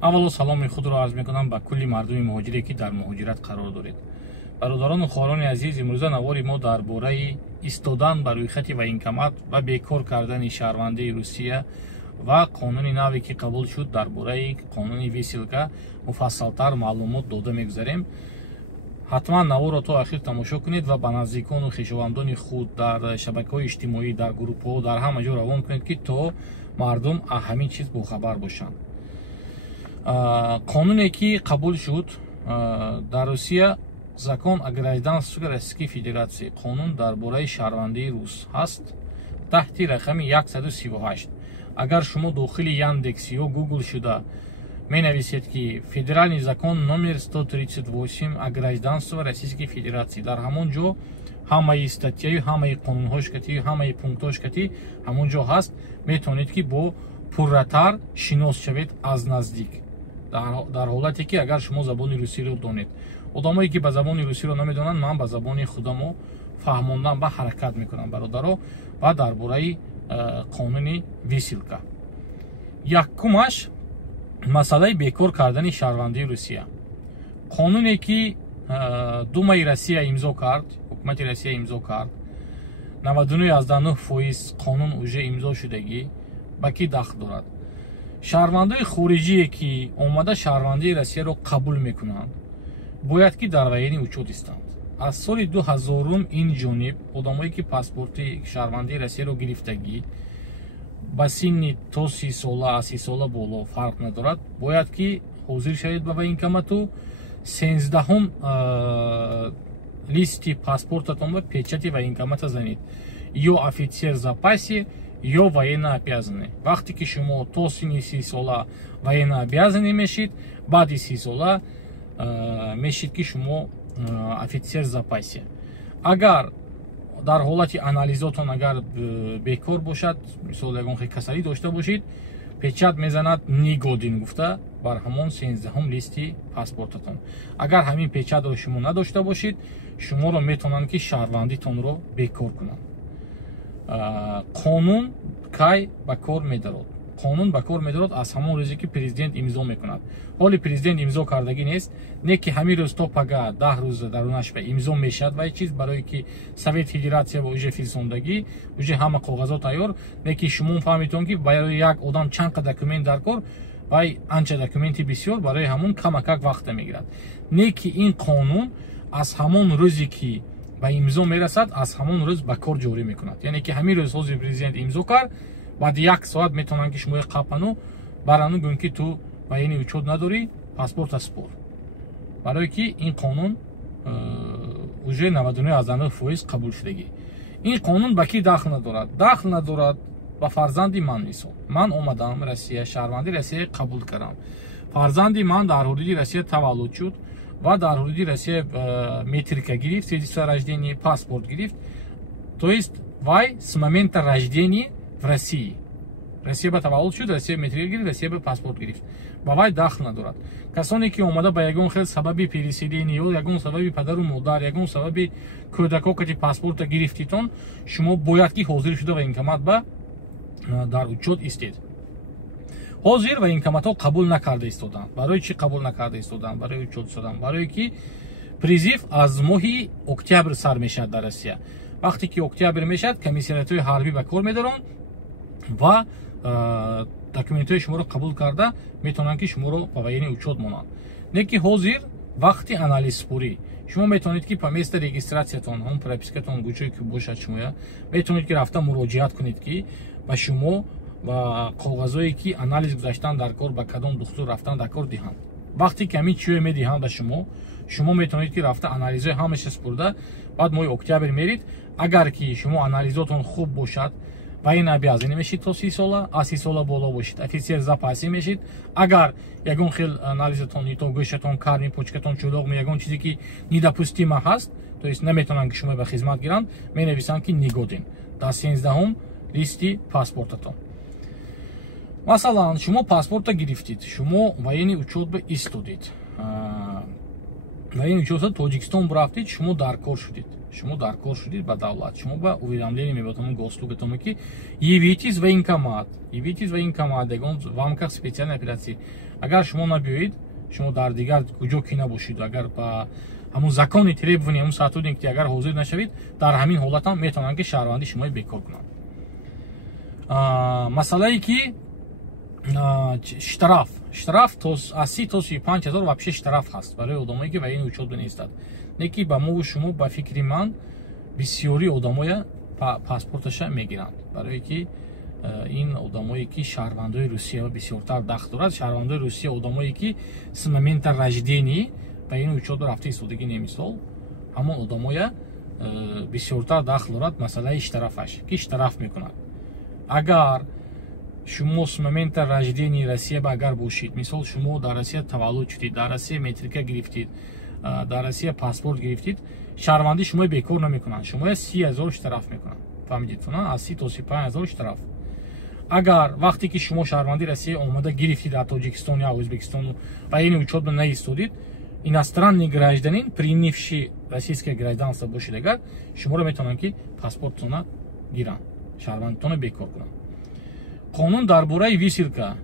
аввало саломи худро арз мекунам ба кулли мардуми муҳоҷире ки дар муҳоҷират қарор доред. бародарону хорони азиз, имрӯза навори мо дар бораи истодан ба рӯйхати военкомат ва бекор кардани шаҳрвандаи Русия ва қонуни наве ки қабул шуд дар бораи қонуни висилка муфассалтар маълумот дода мегузарем. ҳатман наворро то ахир тамошо кунед ва ба наздикону хешовандони худ дар шабакаҳои иҷтимоӣ, дар группҳо, дар ҳама ҷо равон кунед ки то мардум аз ҳамин чиз бохабар бошанд. қонуне ки қабул шуд дар Русия, закон о гражданстве Российской Федерации, қонун дар бораи шаҳрвандии рус ҳаст таҳти рақами 138. агар шумо дохили Яндекс ё Google шуда менависед ки федеральный закон номер 138 о гражданстве Российской Федерации, дар ҳамон ҷо ҳамаи статьяи, ҳамаи қонунҳош кати, ҳамаи пунктҳош кати ҳамон ҷо ҳаст. метавонед ки бо пурратар шинос шавед аз наздик, дар ҳолате ки агар шумо забони русиро донед. одамое ки ба забони русиро намедонанд, ман ба забони худамо фаҳмондан ба ҳаракат мекунам бародаро. ва дар бораи қонуни висилка якумаш масъалаи бекор кардани шаҳрвандии Русия. қонуне ки Думаи Россия имзо кард, ҳукумати Россия имзо кард, 99.9% қонун уже имзо шудагӣ ба ки дахл дорад. шаҳрвандаи хориҷие ки омада шаҳрвандии Россияро қабул мекунанд, бояд ки дар воени учёт истанд. аз соли 2000 ин ҷониб одамое ки паспорти шаҳрвандии Россияро гирифтагӣ ба синни то 30 сола, аз 30 сола боло фарқ надорад, бояд ки ҳозир шавед ба военкомату 13-ум листи паспортатон ва печати военкомата занед, ё офитсер в запасе, ё военнообязанный. вақте ки шумо то синни 30 сола военнообязанный мешид, баъди 30 сола мешид ки шумо офитсер в запасе. агар дар ҳолати анализотон агар бекор бошад, мисол ягон касалӣ дошта бошид, печат мезанад нигодин гуфта бар ҳамон 13-ум листи паспортатон. агар ҳамин печатро шумо надошта бошид, шуморо метавонанд ки шаҳрвандитонро бекор кунанд. қонун кай ба кор медарод? қонун ба кор медарод аз ҳамон рӯзе ки президент имзо мекунад. ҳоли президент имзо кардагӣ нест, не ки ҳамин рӯз то пага 10 рӯз дарунаш ба имзо мешад ва чиз барое ки Совет Федератсия ва уже фирсондагӣ уже ҳама коғазот тайёр, не ки шумо фаҳмитон ки барои як одам чанд қа документ дар кор, вай анча документи бисёр барои ҳамон камакак вақта мегирад. не ки ин қонун аз ҳамон рӯзе ки ба имзо мерасад, аз ҳамон рӯз ба кор ҷорӣ мекунад. яъне ки ҳамин рӯз ҳозир президент имзо кард, баъди 1 соат метавонанд ки шумо қапану барану гӯн ки ту воени учёт надорӣ, паспорта спор. барое ки ин қонун уже 99% қабул шудагӣ. ин қонун ба ки дахл надорад? дахл надорад ба фарзанди ман. мисол ман омадам Россия, шаҳрванди Россия қабул кардам. фарзанди ман дар ҳудуди Россия таваллуд шуд ва дар ҳудуди Россия метрика гирифт, свидетельство рождения, паспорт гирифт. то есть вай с момента рождения в России. Россия ба таваллуд шуд, Россия метрика гирифт, Россия ба паспорт гирифт. ба вай дахл надорад. касоне ки омада ба ягон хел сабаби переселение ё ягон сабаби падару модар, ягон сабаби кӯдако кати паспорта гирифтитон, шумо бояд ки ҳозир шуда военкомат ба дар учёт истед. ҳозир военкоматҳо қабул накарда истоданд. барои чӣ қабул накарда истоданд? барои учёт истоданд. барое ки призив аз моҳи октябр сар мешавад дар Россия. вақте ки октябр мешавад, комиссариятҳои ҳарбӣ ба кор медоранд ва документҳои шуморо қабул карда метавонанд ки шуморо ба воени учёт монанд. не ки ҳозир вақти анализспурӣ шумо метавонед ки по место регистратсиятон, ҳон пропискатон гӯчое ки бошад шумоя, метавонед ки рафта муроҷиат кунед ки ба шумо ва коғазое ки анализ гузаштан дар кор ба кадом духтур рафтан дар кор диҳанд. вақте ки ҳамин чиё медиҳанд ба шумо метавонед ки рафта анализҳои ҳамаша спурда, баъд моҳи октябр мерид. агар ки шумо анализотон хуб бошад, военнообязанный мешид то 30 сола, аз 30 сола боло бошид, офитсер в запасе мешид. агар ягон хел анализатон, ито гӯшатон, карми, почкатон, чӯлоғми ягон чизе ки недопустима ҳаст, то есть наметавонанд ки шумо ба хизмат гиранд, менависанд ки нигодин дар 13-ум листи паспортатон. масалан шумо паспорта гирифтид, шумо воени учёт ба истодед, воени учёт Тоҷикистон рафтид, шумо дар кор шудед, шумо дар кор шудед ба давлат, шумо ба уведомление мебодам госуслугатон ки явитесь в военкомат, дегон вам как специальная операция. Агар шумо набиёед, шумо дар дигар куҷо ки набошед, агар ба ҳамун закони требования ҳамун сотрудник ки агар ҳозир нашавед, дар ҳамин ҳолат ҳам метавонанд ки шаҳрвандӣ шумои бекор кунанд. Масъалае ки штраф то аз 30 то 35 000 вообще штраф ҳаст барои одамое ки ба ин учёт нестад. Не ки ба мову шумо ба фикри ман бисёри одамоя паспорташа мегиранд, барое ки ин одамое ки шаҳрвандои Русия бисёртар дахт дорад. Шаҳрвандои Русия одамое ки с момента рождения ба ин учёт рафта истодагӣ немисол, ҳамон одамоя бисёртар дахт дорад. Масъалаи штрафаш ки штраф мекунад. Агар шумо с момента рождения Россия агар бошед, мисол шумо дар Россия таваллуд шудед, дар Россия метрика гирифтед, дар Россия паспорт гирифтед, шаҳрвандӣ шумо бекор намекунанд, шумо 30 000 штраф мекунанд. Фаҳмидед? Аз 30 то 35 000 штраф. Агар вақте ки шумо шаҳрвандии Россия омада гирифтед дар Тоҷикистон ё Ӯзбекистон ба ин учёт наистодед, иностранный гражданин, принявший российское гражданство бошед, агар шуморо метавонанд ки паспортона гиранд, шаҳрвандитона бекор кунанд. Қонун дар бораи висилка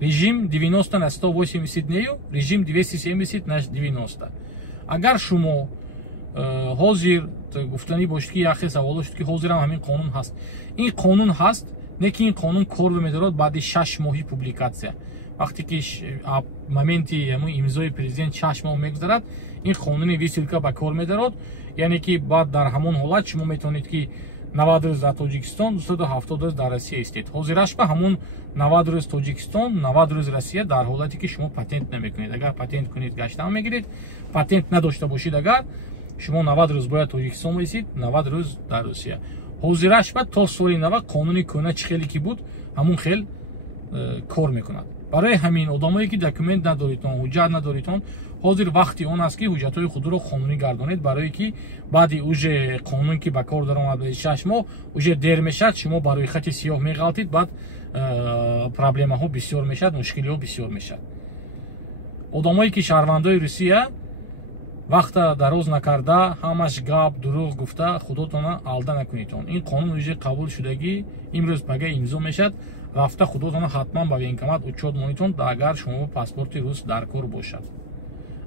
режим 90 на 180 нею, режим 270 на 90. Агар шумо ҳозир гуфтанӣ бошед ки яхе саволо шуд ки ҳозир ҳам ҳамин қонун ҳаст. Ин қонун ҳаст, не ки ин қонун кор медорад баъди 6 моҳи публикатсия. Вақте ки моменти имзои президент 6 моҳ мегузарад, ин қонуни висилка ба кор медорад, яъне ки баъд дар ҳамон ҳолат шумо метавонед ки 90 рӯз дар Тоҷикистон, 270 рӯз дар Россия истед. Ҳозираш ба ҳамун 90 рӯз Тоҷикистон, 90 рӯз Россия, дар ҳолате ки шумо патент намекунед. Агар патент кунед гашта мегиред, патент надошта бошед, агар шумо 90 рӯз бояд Тоҷикистон байсед, 90 рӯз дар Русия. Ҳозираш ба то соли 90 қонуни кӯна чӣ хеле ки буд, ҳамун хел кор мекунад. Барои ҳамин одамое ки документ надоритон, ҳуҷҷат надоритон, ҳозир вақти он аст ки ҳуҷҷатҳои худро қонунӣ гардонед, барое ки баъди уже қонун ки ба кор даромад 6 моҳ уже дер мешад, шумо барои хати сиёҳ меғалтед, баъд проблемаҳо бисёр мешад, мушкилиҳо бисёр мешад. Одамое ки шаҳрвандои Русия вақта дароз накарда, ҳамаш гап дурӯғ гуфта, худотона алда накунедон. Ин қонун уже қабул шудагӣ имрӯз пага имзо мешад, рафта худотона ҳатман ба военкомат учёт монитон, агар шумо паспорти рус дар кор бошад.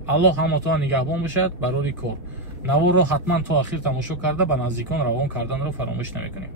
аллоҳ ҳаматона нигаҳбон бошад барори кор. Наворо ҳатман то охир тамошо карда ба наздикон равон карданро фаромӯш намекунем.